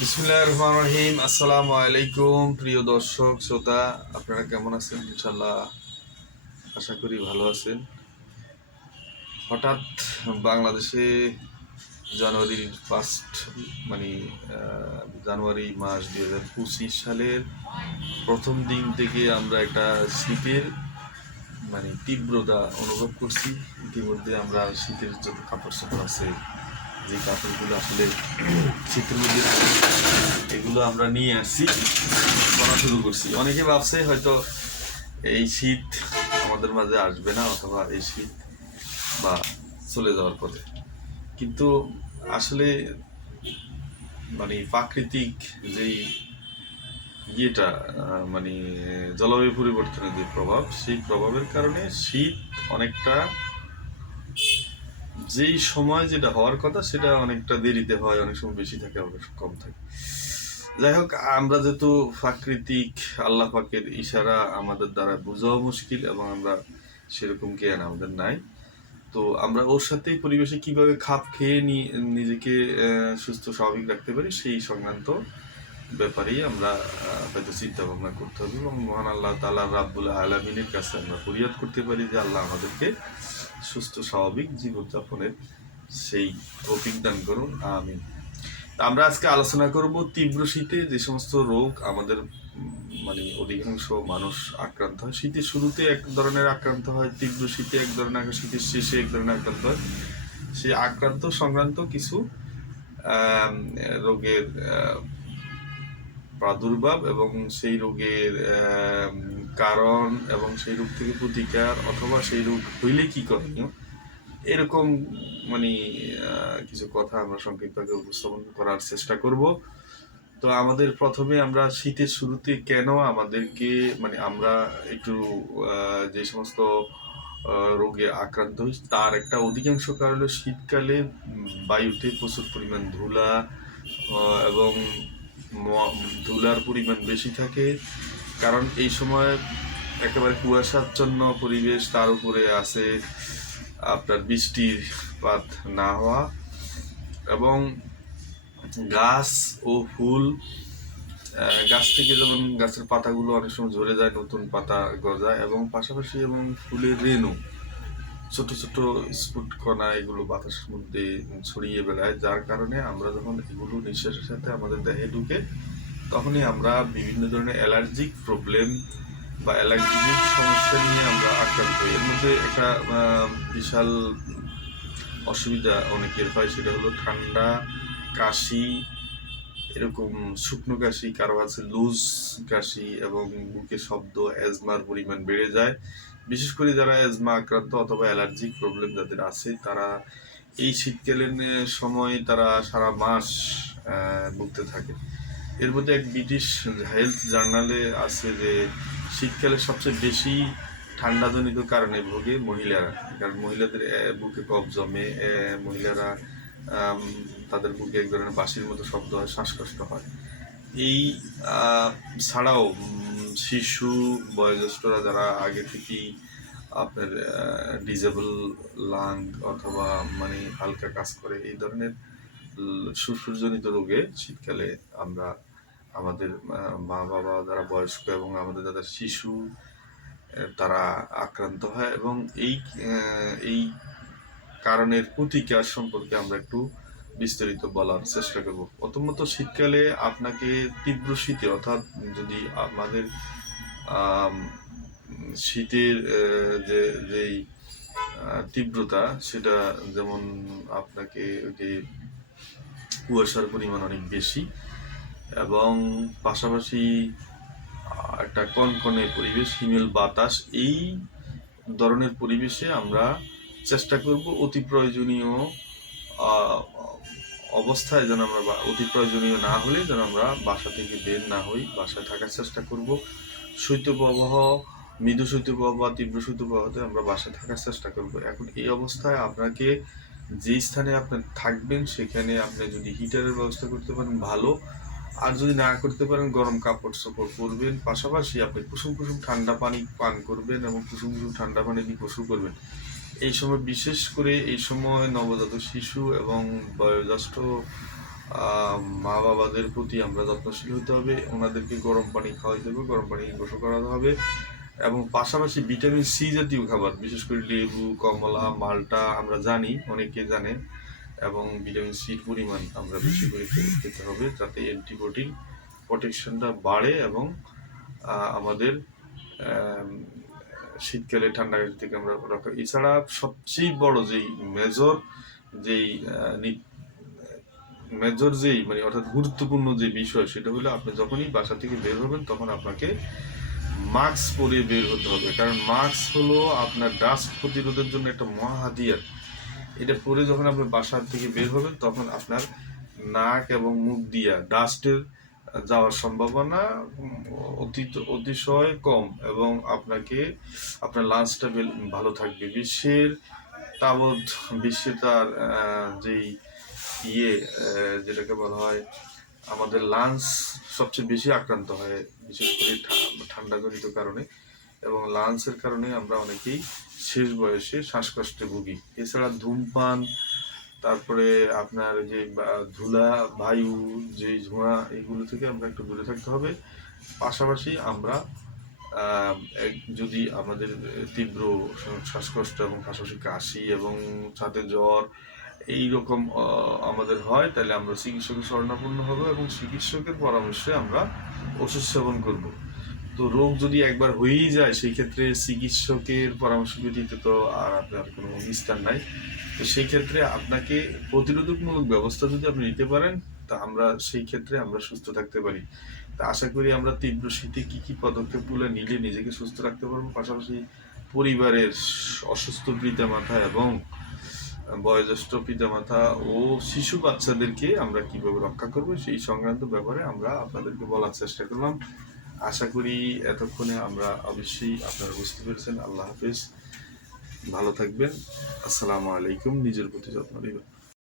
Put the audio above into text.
বিসমুল্লাহ রহিম আসসালামু আলাইকুম, প্রিয় দর্শক, শ্রোতা, আপনারা কেমন আছেন? ইনশাল্লাহ আশা করি ভালো আছেন। হঠাৎ বাংলাদেশে জানুয়ারির ফার্স্ট মানে জানুয়ারি মাস দুই হাজার পঁচিশ সালের প্রথম দিন থেকে আমরা একটা শীতের মানে তীব্রতা অনুভব করছি। ইতিমধ্যে আমরা শীতের যত কাপড় চোপড় আছে যে কাপড়গুলো আসলে শীতের মধ্যে এগুলো আমরা নিয়ে আসছি, করা শুরু করছি। অনেকে ভাবছে হয়তো এই শীত আমাদের মাঝে আসবে না, অথবা এই শীত বা চলে যাওয়ার পথে কিন্তু আসলে মানে প্রাকৃতিক যেই ইয়েটা মানে জলবায়ু পরিবর্তনের যে প্রভাব, সেই প্রভাবের কারণে শীত অনেকটা যেই সময় যেটা হওয়ার কথা, সেটা অনেকটা দেরিতে হয়, অনেক সময় বেশি থাকে, অনেক কম থাকে। যাই হোক, আমরা যেহেতু প্রাকৃতিক আল্লাহ পাকের ইশারা আমাদের দ্বারা বোঝাও মুশকিল এবং আমরা সেরকম জ্ঞান আমাদের নাই। তো আমরা ওর সাথে পরিবেশে কীভাবে খাপ খেয়ে নিজেকে সুস্থ, স্বাভাবিক রাখতে পারি, সেই সংক্রান্ত ব্যাপারেই আমরা হয়তো চিন্তা ভাবনা করতে হবে এবং মহান আল্লাহ তালা রাব্বুল আলমিনের কাছে আমরা ফরিয়াদ করতে পারি যে আল্লাহ আমাদেরকে সুস্থ, স্বাভাবিক জীবনযাপনের সেই তৌফিক দান করুন। আমি আমরা আজকে আলোচনা করব তীব্র শীতে যে সমস্ত রোগ আমাদের মানে অধিকাংশ মানুষ আক্রান্ত হয়। শীতের শুরুতে এক ধরনের আক্রান্ত হয়, তীব্র শীতে এক ধরনের শীতের শেষে এক ধরনের আক্রান্ত হয়। সেই আক্রান্ত সংক্রান্ত কিছু রোগের প্রাদুর্ভাব এবং সেই রোগের কারণ এবং সেই রোগ থেকে প্রতিকার অথবা সেই রোগ হইলে কি করণীয় এরকম মানে কিছু কথা আমরা সংক্ষিপ্তভাবে উপস্থাপন করার চেষ্টা করব। তো আমাদের প্রথমে আমরা শীতের শুরুতে কেন আমাদেরকে মানে আমরা একটু যে সমস্ত রোগে আক্রান্ত হই তার একটা অধিকাংশ কারণ হলো শীতকালে বায়ুতে প্রচুর পরিমাণ ধুলা এবং ধুলার পরিমাণ বেশি থাকে। কারণ এই সময় একেবারে কুয়াশাচ্ছন্ন পরিবেশ তার উপরে আছে আপনার বৃষ্টিপাত না হওয়া। এবং গাছ ও ফুল গাছ থেকে যেমন গাছের পাতাগুলো অনেক সময় ঝরে যায়, নতুন পাতা গজায় এবং পাশাপাশি এবং ফুলের রেণু। ছোট ছোট স্পুট কণা এগুলো বাতাসের মধ্যে ছড়িয়ে বেড়ায়। যার কারণে আমরা যখন এগুলো নিঃশ্বাসের সাথে আমাদের দেহে ঢুকে, তখনই আমরা বিভিন্ন ধরনের অ্যালার্জিক প্রবলেম বা অ্যালার্জিক সমস্যা নিয়ে আমরা আক্রান্ত হই। এর মধ্যে একটা বিশাল অসুবিধা অনেকের হয়, সেটা হলো ঠান্ডা, কাশি, এরকম শুকনো কাশি, কারও আছে লুজ কাশি এবং বুকে শব্দ অ্যাজমার পরিমাণ বেড়ে যায়। বিশেষ করে যারা অ্যাজমা আক্রান্ত অথবা অ্যালার্জিক প্রবলেম যাদের আছে, তারা এই শীতকালীন সময় তারা সারা মাস ভুগতে থাকে। এর মধ্যে এক ব্রিটিশ হেলথ জার্নালে আছে যে, শীতকালে সবচেয়ে বেশি ঠান্ডাজনিত কারণে ভোগে মহিলারা। কারণ মহিলাদের বুকে কফ জমে মহিলারা তাদের বুকে এক ধরনের বাঁশির মতো শব্দ হয়, শ্বাসকষ্ট হয়। এই ছাড়াও শিশু, বয়োজ্যেষ্ঠরা যারা আগে থেকেই আপনার ডিজেবল লাং অথবা মানে হালকা কাজ করে, এই ধরনের সুসুরজনিত রোগে শীতকালে আমরা আমাদের মা বাবা যারা বয়স্ক এবং আমাদের যারা শিশু তারা আক্রান্ত হয় এবং এই এই কারণের প্রতিকার সম্পর্কে আমরা একটু বিস্তারিত বলার চেষ্টা করব। প্রথমত শীতকালে আপনাকে তীব্র শীতে, অর্থাৎ যদি আমাদের শীতের যে, যেই তীব্রতা, সেটা যেমন আপনাকে যে কুয়াশার পরিমাণ অনেক বেশি এবং পাশাপাশি একটা কনকনে পরিবেশ, হিমেল বাতাস, এই ধরনের পরিবেশে আমরা চেষ্টা করব অতি প্রয়োজনীয় অবস্থায় যেন আমরা অতি প্রয়োজনীয় না হলে যেন আমরা বাসা থেকে বের না হই, বাসায় থাকার চেষ্টা করব। শৈত্যপ্রবাহ, মৃদু শৈত্যপ্রবাহ বা তীব্র শৈত্যপ্রবাহতে আমরা বাসায় থাকার চেষ্টা করব। এখন এই অবস্থায় আপনাকে যে স্থানে আপনি থাকবেন, সেখানে আপনি যদি হিটারের ব্যবস্থা করতে পারেন, ভালো। আর যদি না করতে পারেন, গরম কাপড় চোপড় পরবেন। পাশাপাশি আপনি কুসুম কুসুম ঠান্ডা পানি পান করবেন এবং কুসুম কুসুম ঠান্ডা পানি দিয়ে গোসল করবেন। এই সময় বিশেষ করে এই সময় নবজাত শিশু এবং বয়োজ্যেষ্ঠ মা বাবাদের প্রতি আমরা যত্নশীল হতে হবে ওনাদেরকে গরম পানি খাওয়াইতে হবে গরম পানি গোসল করাতে হবে এবং পাশাপাশি ভিটামিন সি জাতীয় খাবার বিশেষ করে লেবু কমলা মালটা আমরা জানি অনেকে জানে এবং ভিটামিন সির পরিমাণ আমরা বেশি করে খেতে হবে যাতে অ্যান্টিবয়োটিক প্রোটেকশনটা বাড়ে এবং আমাদের আম, শীতকালে ঠান্ডা থেকে আমরা রক্ষা এছাড়া সবচেয়ে বড় যেই মেজর যেই মেজর যেই মানে অর্থাৎ গুরুত্বপূর্ণ যে বিষয়, সেটা হলো আপনি যখনই বাসা থেকে বের হবেন, তখন আপনাকে মাস্ক পরে বের হতে হবে। কারণ মাস্ক হলো আপনার ডাস্ট প্রতিরোধের জন্য একটা মহা এটা পরে যখন আপনি বাসার থেকে বের হবেন, তখন আপনার নাক এবং মুখ দিয়া ডাস্টের যাওয়ার সম্ভাবনা অতিশয় কম এবং আপনাকে আপনার লাঞ্চটা ভালো থাকবে। বিশ্বের তাবৎ, বিশ্বে তার যেই ইয়ে যেটাকে বলা হয়, আমাদের লাঞ্চ সবচেয়ে বেশি আক্রান্ত হয়, বিশেষ করে ঠান্ডাজনিত কারণে এবং লাঞ্চের কারণে আমরা অনেকেই শেষ বয়সে শ্বাসকষ্টে ভুগি। এছাড়া ধূমপান তারপরে আপনার যে ধুলা, বায়ু, যে ধোঁয়া, এগুলো থেকে আমরা একটু দূরে থাকতে হবে। পাশাপাশি আমরা যদি আমাদের তীব্র শ্বাসকষ্ট এবং পাশাপাশি কাশি এবং সাথে জ্বর এই রকম আমাদের হয়, তাহলে আমরা চিকিৎসকের শরণাপন্ন হব এবং চিকিৎসকের পরামর্শে আমরা ওষুধ সেবন করব। তো রোগ যদি একবার হয়েই যায়, সেই ক্ষেত্রে চিকিৎসকের পরামর্শ ব্যতীত তো আর আপনার কোনো স্থান নাই। তো সেই ক্ষেত্রে আপনাকে প্রতিরোধকমূলক ব্যবস্থা যদি আপনি নিতে পারেন, তা আমরা সেই ক্ষেত্রে আমরা সুস্থ থাকতে পারি। তা আশা করি আমরা তীব্র শীতে কী কী পদক্ষেপগুলো নিলে নিজেকে সুস্থ রাখতে পারব, পাশাপাশি পরিবারের অসুস্থ পিতামাতা এবং বয়োজ্যেষ্ঠ পিতামাতা ও শিশু বাচ্চাদেরকে আমরা কীভাবে রক্ষা করব, সেই সংক্রান্ত ব্যাপারে আমরা আপনাদেরকে বলার চেষ্টা করলাম। আশা করি এতক্ষণে আমরা অবশ্যই আপনারা বুঝতে পেরেছেন। আল্লাহ হাফিজ। ভালো থাকবেন। আসসালামু আলাইকুম। নিজের প্রতি যত্ন নেবেন।